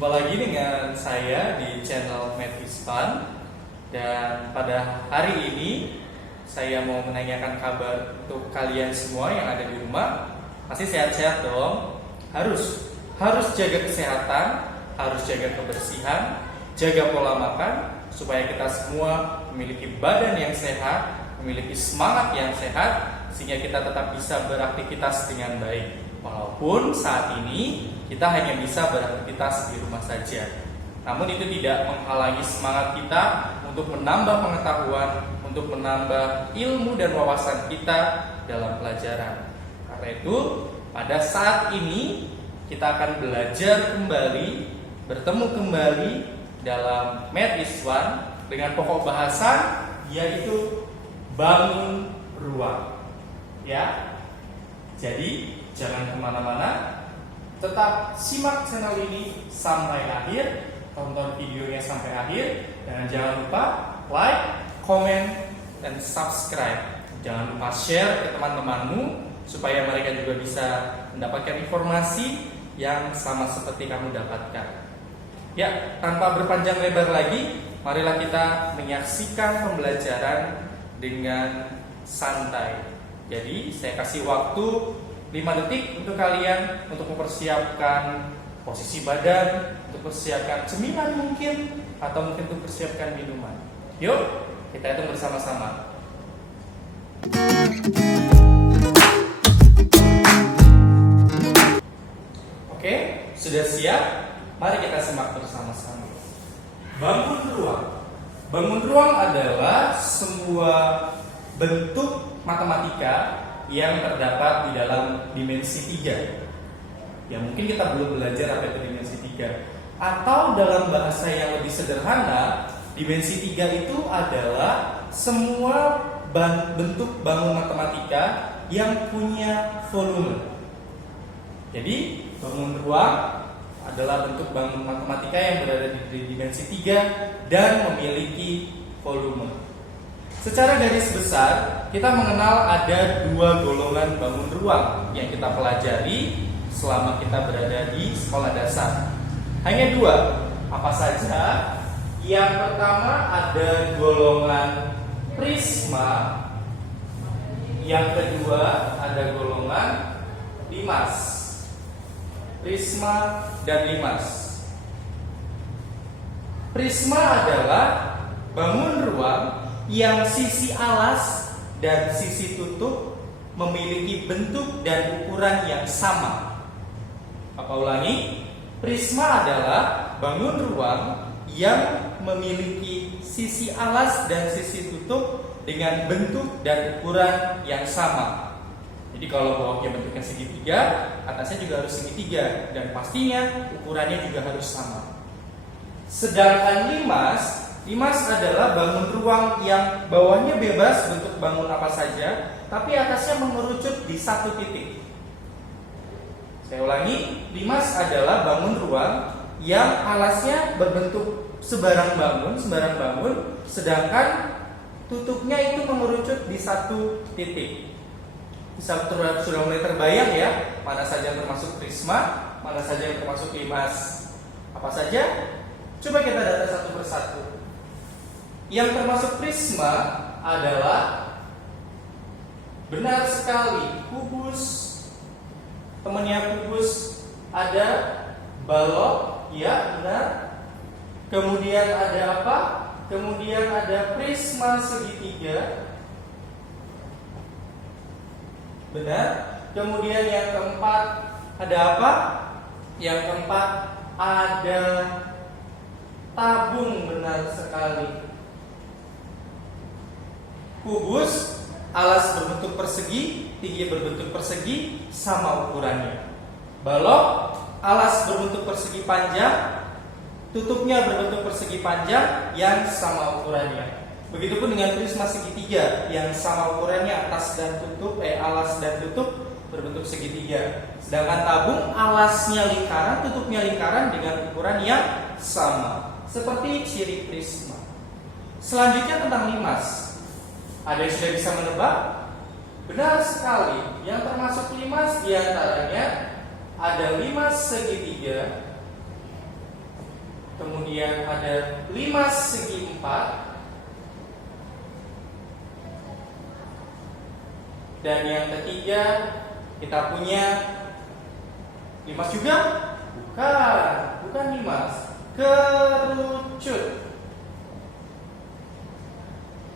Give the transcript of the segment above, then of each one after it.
Jumpa lagi dengan saya di channel Medispan. Dan pada hari ini saya mau menanyakan kabar untuk kalian semua yang ada di rumah. Pasti sehat-sehat dong. Harus jaga kesehatan, harus jaga kebersihan, jaga pola makan supaya kita semua memiliki badan yang sehat, memiliki semangat yang sehat, sehingga kita tetap bisa beraktivitas dengan baik. Walaupun saat ini kita hanya bisa beraktivitas di rumah saja, namun itu tidak menghalangi semangat kita untuk menambah pengetahuan, untuk menambah ilmu dan wawasan kita dalam pelajaran. Karena itu, pada saat ini kita akan belajar kembali, bertemu kembali dalam Math is One dengan pokok bahasan yaitu bangun ruang. Ya, jadi jangan kemana-mana, tetap simak channel ini sampai akhir, tonton videonya sampai akhir, dan jangan lupa like, comment, dan subscribe. Jangan lupa share ke teman-temanmu supaya mereka juga bisa mendapatkan informasi yang sama seperti kamu dapatkan. Ya, tanpa berpanjang lebar lagi, marilah kita menyaksikan pembelajaran dengan santai. Jadi, saya kasih waktu 5 detik untuk kalian untuk mempersiapkan posisi badan, untuk persiapkan cemilan mungkin, atau mungkin untuk persiapkan minuman. Yuk, kita hitung bersama-sama. Oke, sudah siap? Mari kita simak bersama-sama. Bangun ruang. Bangun ruang adalah sebuah bentuk matematika yang terdapat di dalam dimensi 3. Ya, mungkin kita belum belajar apa itu dimensi 3. Atau dalam bahasa yang lebih sederhana, dimensi 3 itu adalah semua bentuk bangun matematika yang punya volume. Jadi, bangun ruang adalah bentuk bangun matematika yang berada di dimensi 3 dan memiliki volume. Secara garis besar, kita mengenal ada 2 golongan bangun ruang yang kita pelajari selama kita berada di sekolah dasar. Hanya 2. Apa saja? Yang pertama ada golongan prisma. Yang kedua ada golongan limas. Prisma dan limas. Prisma adalah bangun ruang yang sisi alas dan sisi tutup memiliki bentuk dan ukuran yang sama. Apa ulangi? Prisma adalah bangun ruang yang memiliki sisi alas dan sisi tutup dengan bentuk dan ukuran yang sama. Jadi kalau bawahnya bentuknya segitiga, atasnya juga harus segitiga, dan pastinya ukurannya juga harus sama. Sedangkan limas adalah bangun ruang yang bawahnya bebas bentuk bangun apa saja, tapi atasnya mengerucut di satu titik. Saya ulangi, limas adalah bangun ruang yang alasnya berbentuk sembarang bangun, sedangkan tutupnya itu mengerucut di satu titik. Sudah mulai terbayang ya, mana saja yang termasuk prisma, mana saja yang termasuk limas. Apa saja? Coba kita data satu persatu. Yang termasuk prisma adalah benar sekali kubus, temannya kubus ada balok, ya benar. Kemudian ada apa? Kemudian ada prisma segitiga, benar. Kemudian yang keempat ada apa? Yang keempat ada tabung, benar sekali. Kubus, alas berbentuk persegi, tinggi berbentuk persegi, sama ukurannya. Balok, alas berbentuk persegi panjang, tutupnya berbentuk persegi panjang yang sama ukurannya. Begitupun dengan prisma segitiga yang sama ukurannya, atas dan tutup, alas dan tutup berbentuk segitiga. Sedangkan tabung, alasnya lingkaran, tutupnya lingkaran dengan ukuran yang sama. Seperti ciri prisma. Selanjutnya tentang limas. Ada yang sudah bisa menebak? Benar sekali. Yang termasuk limas diantaranya ada limas segitiga, kemudian ada 5 segi 4, dan yang ketiga kita punya 5 juga? Bukan 5, kerucut.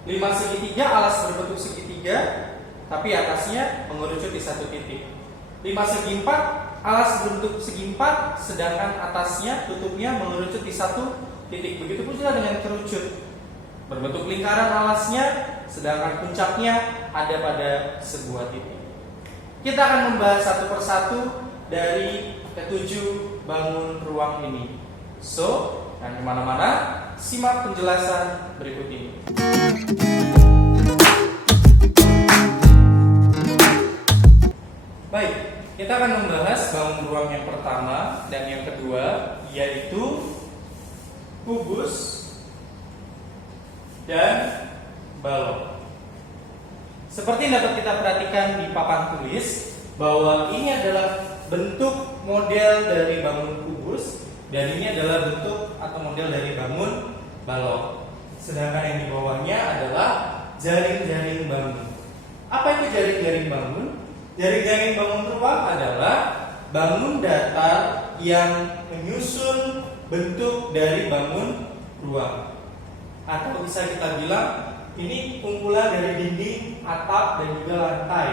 5 segitiga alas berbentuk segitiga, tapi atasnya mengerucut di satu titik. 5 segi 4 alas berbentuk segi 4, sedangkan atasnya tutupnya mengerucut di satu titik. Begitu pula dengan kerucut, berbentuk lingkaran alasnya, sedangkan puncaknya ada pada sebuah titik. Kita akan membahas satu persatu dari ketujuh bangun ruang ini. So, jangan kemana-mana, simak penjelasan berikut ini. Baik, kita akan membahas bangun ruang yang pertama dan yang kedua, yaitu kubus dan balok. Seperti yang dapat kita perhatikan di papan tulis, bahwa ini adalah bentuk model dari bangun kubus dan ini adalah bentuk atau model dari bangun balok. Sedangkan yang di bawahnya adalah jaring-jaring bangun. Apa itu jaring-jaring bangun? Jaring-jaring bangun ruang adalah bangun datar yang menyusun bentuk dari bangun ruang. Atau bisa kita bilang ini kumpulan dari dinding, atap, dan juga lantai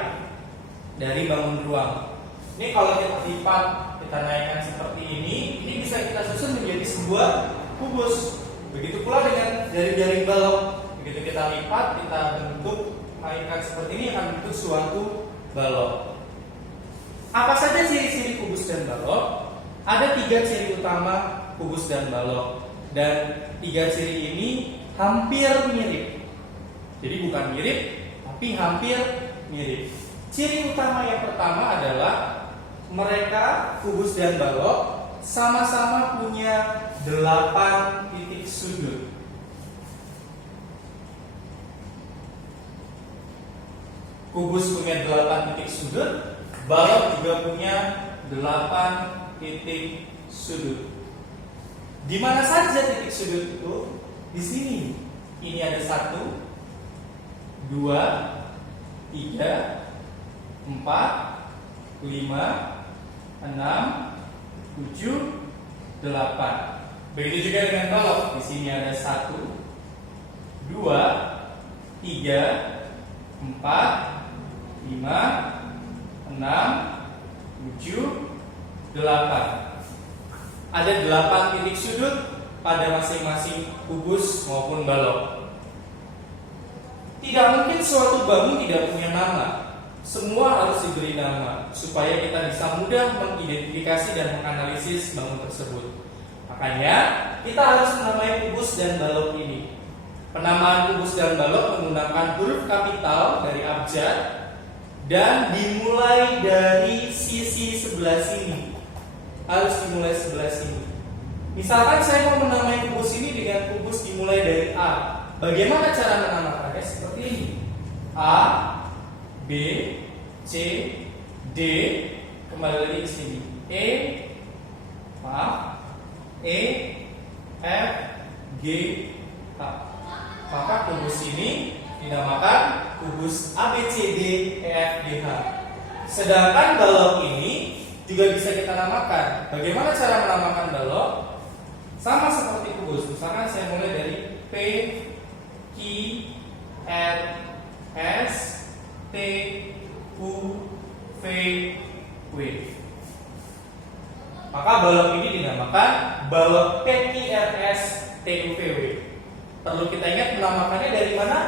dari bangun ruang. Ini kalau kita lipat, kita naikkan seperti ini bisa kita susun menjadi sebuah kubus. Begitu pula dengan jaring-jaring balok. Begitu kita lipat, kita bentuk, naikkan seperti ini akan bentuk suatu balok. Apa saja ciri-ciri kubus dan balok? Ada 3 ciri utama kubus dan balok, dan 3 ciri ini hampir mirip. Jadi bukan mirip, tapi hampir mirip. Ciri utama yang pertama adalah mereka, kubus dan balok, sama-sama punya 8 titik sudut. Kubus punya 8 titik sudut, balok juga punya 8 titik sudut. Di mana saja titik sudut itu? Di sini. Ini ada 1, 2, 3, 4, 5, 6, 7, 8. Begitu juga dengan balok. Di sini ada 1, 2, 3, 4, 5, 6, 7, 8. Ada 8 titik sudut pada masing-masing kubus maupun balok. Tidak mungkin suatu bangun tidak punya nama. Semua harus diberi nama supaya kita bisa mudah mengidentifikasi dan menganalisis bangun tersebut. Makanya kita harus menamai kubus dan balok ini. Penamaan kubus dan balok menggunakan huruf kapital dari abjad dan dimulai dari sisi sebelah sini. Harus dimulai sebelah sini. Misalkan saya mau menamai kubus ini dengan kubus dimulai dari A. Bagaimana cara menamakannya? Seperti ini. A, B, C, D, kembali lagi ke sini. E, F, G, H. Maka kubus ini dinamakan kubus A, B, C, D, E, F, G, H. Sedangkan balok ini juga bisa kita namakan. Bagaimana cara menamakan balok? Sama seperti kubus. Misalkan saya mulai dari P, Q, R, S, T, U, V, W. Maka balok ini dinamakan balok P, Q, R, S, T, U, V, W. Perlu kita ingat menamakannya dari mana?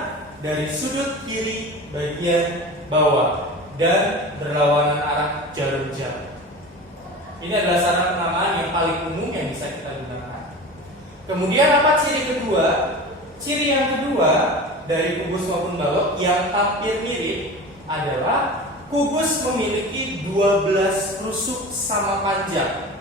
Dari sudut kiri bagian bawah dan berlawanan arah jarum jam. Ini adalah cara penamaan yang paling umum yang bisa kita gunakan. Kemudian apa ciri kedua? Ciri yang kedua dari kubus maupun balok yang hampir mirip adalah kubus memiliki 12 rusuk sama panjang.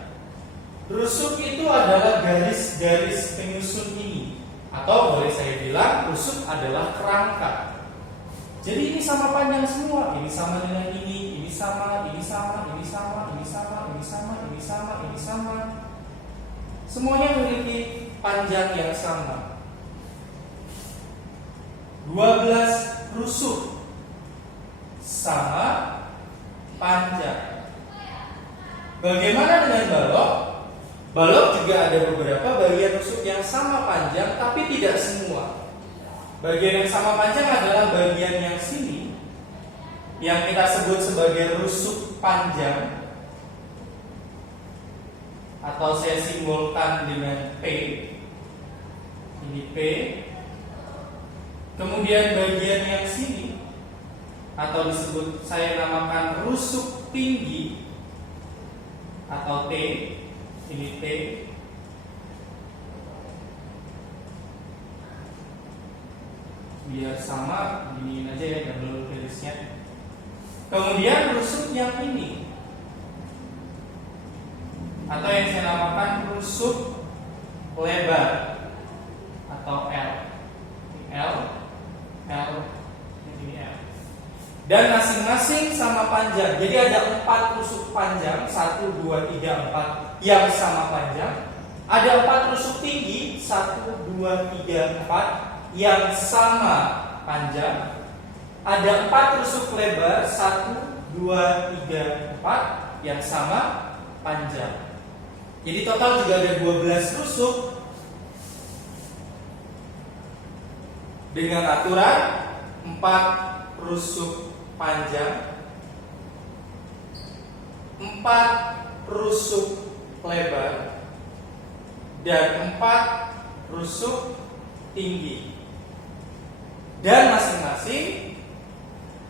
Rusuk itu adalah garis-garis penyusun ini, atau boleh saya bilang rusuk adalah kerangka. Jadi ini sama panjang semua, ini sama dengan ini sama, ini sama, ini sama, ini sama, ini sama, ini sama, ini sama. semuanya memiliki panjang yang sama. 12 rusuk sama panjang. Bagaimana dengan balok? Balok juga ada beberapa bagian rusuk yang sama panjang, tapi tidak semua. Bagian yang sama panjang adalah bagian yang sini, yang kita sebut sebagai rusuk panjang, atau saya simbolkan dengan P. Ini P. Kemudian bagian yang sini, atau disebut saya namakan rusuk tinggi, atau T. Ini T. Biar sama, giniin aja ya, double garisnya. Kemudian rusuk yang ini, atau yang saya namakan rusuk lebar, atau L. L, ini L. Dan masing-masing sama panjang. Jadi ada 4 rusuk panjang, 1, 2, 3, 4 yang sama panjang. Ada 4 rusuk tinggi, 1, 2, 3, 4 yang sama panjang. Ada 4 rusuk lebar, 1, 2, 3, 4 yang sama panjang. Jadi total juga ada 12 rusuk dengan aturan 4 rusuk panjang, 4 rusuk lebar, dan 4 rusuk tinggi. Dan masing-masing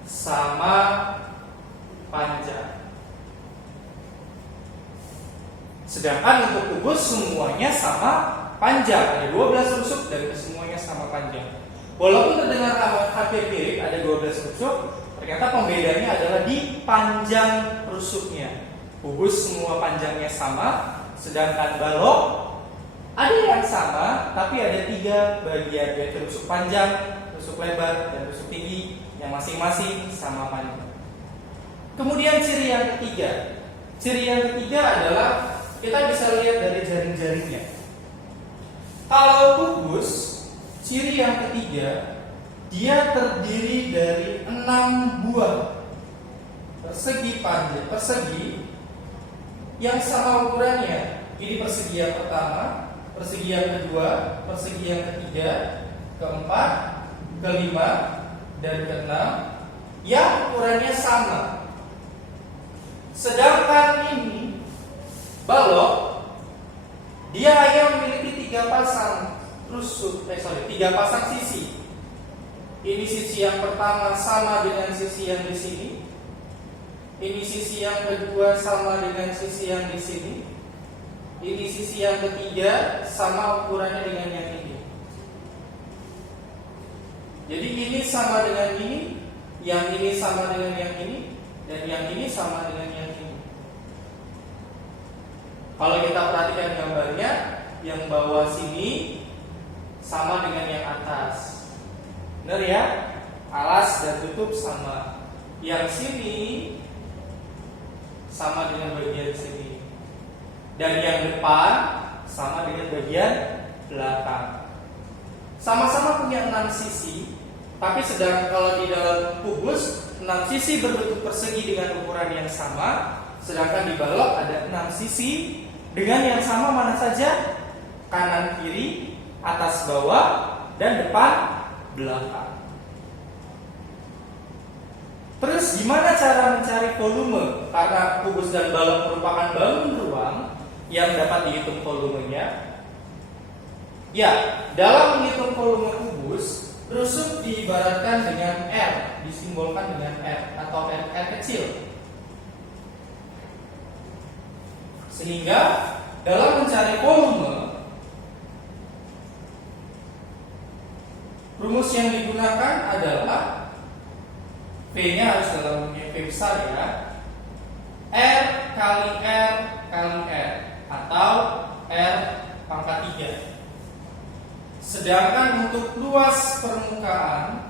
sama panjang. Sedangkan untuk kubus semuanya sama panjang. Ada 12 rusuk dan semuanya sama panjang. Walaupun terdengar hampir mirip, ada 12 rusuk, ternyata pembedanya adalah di panjang rusuknya. Kubus semua panjangnya sama, sedangkan balok ada yang sama, tapi ada 3 bagian, yaitu rusuk panjang, rusuk lebar, dan rusuk tinggi, yang masing-masing sama panjang. Kemudian ciri yang ketiga. Ciri yang ketiga adalah kita bisa lihat dari jaring-jaringnya. Kalau kubus, ciri yang ketiga, dia terdiri dari 6 buah persegi panjang, persegi yang sama ukurannya. Ini persegi yang pertama, persegi yang kedua, persegi yang ketiga, keempat, kelima, dan keenam, yang ukurannya sama. Sedangkan ini balok, dia hanya memiliki 3 pasang rusuk, 3 pasang sisi. Ini sisi yang pertama sama dengan sisi yang di sini. Ini sisi yang kedua sama dengan sisi yang di sini. Ini sisi yang ketiga sama ukurannya dengan yang ini. Jadi ini sama dengan ini, yang ini sama dengan yang ini, dan yang ini sama dengan yang ini. Kalau kita perhatikan gambarnya, yang bawah sini sama dengan yang atas. Benar ya? Alas dan tutup sama. Yang sini sama dengan bagian sini. Dan yang depan sama dengan bagian belakang. Sama-sama punya 6 sisi, tapi sedang kalau di dalam kubus 6 sisi berbentuk persegi dengan ukuran yang sama, sedangkan di balok ada 6 sisi dengan yang sama mana saja? Kanan kiri, atas bawah, dan depan belakang. Terus gimana cara mencari volume? Karena kubus dan balok merupakan bangun ruang yang dapat dihitung volumenya. Ya, dalam menghitung volume kubus, rusuk diibaratkan dengan R, disimbolkan dengan R atau R kecil. Sehingga dalam mencari volume, rumus yang digunakan adalah P-nya harus dalam bentuk P besar ya. R kali R kali R atau R pangkat 3. Sedangkan untuk luas permukaan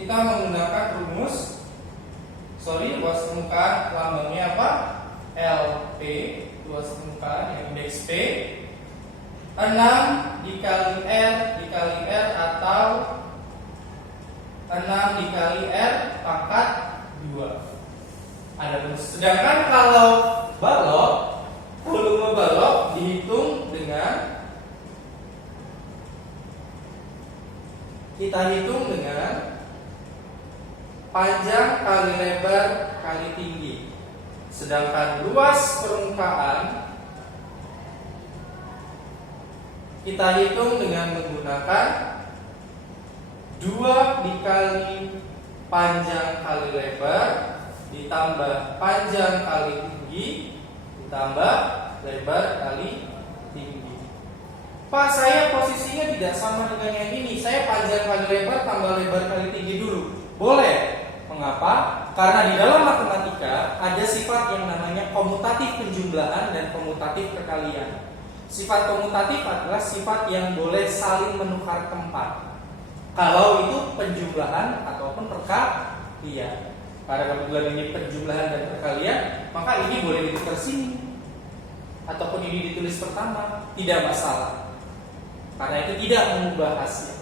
kita menggunakan rumus luas permukaan lambangnya apa? L P, luas permukaan yang indeks P, 6 dikali R atau 6 dikali R pangkat 2. Ada terus. Sedangkan kalau balok, volume balok dihitung dengan panjang kali lebar kali tinggi. Sedangkan luas permukaan kita hitung dengan menggunakan 2 dikali panjang kali lebar ditambah panjang kali tinggi ditambah lebar kali tinggi. Pak, saya posisinya tidak sama dengan yang ini. Saya panjang kali lebar tambah lebar kali tinggi dulu. Boleh. Mengapa? Karena di dalam matematika ada sifat yang namanya komutatif penjumlahan dan komutatif perkalian. Sifat komutatif adalah sifat yang boleh saling menukar tempat. Kalau itu penjumlahan ataupun perkalian. Karena kebetulan ini penjumlahan dan perkalian, maka ini boleh ditukar sini ataupun ini ditulis pertama, tidak masalah. Karena itu tidak mengubah hasil.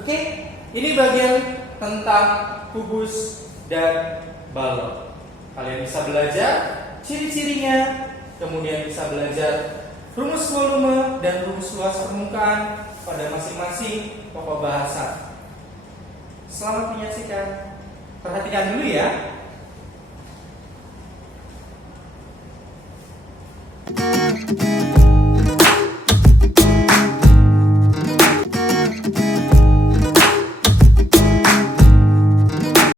Oke, ini bagian tentang kubus dan balok. Kalian bisa belajar ciri-cirinya, kemudian bisa belajar rumus volume dan rumus luas permukaan pada masing-masing pokok bahasa. Selamat menyaksikan. Perhatikan dulu ya.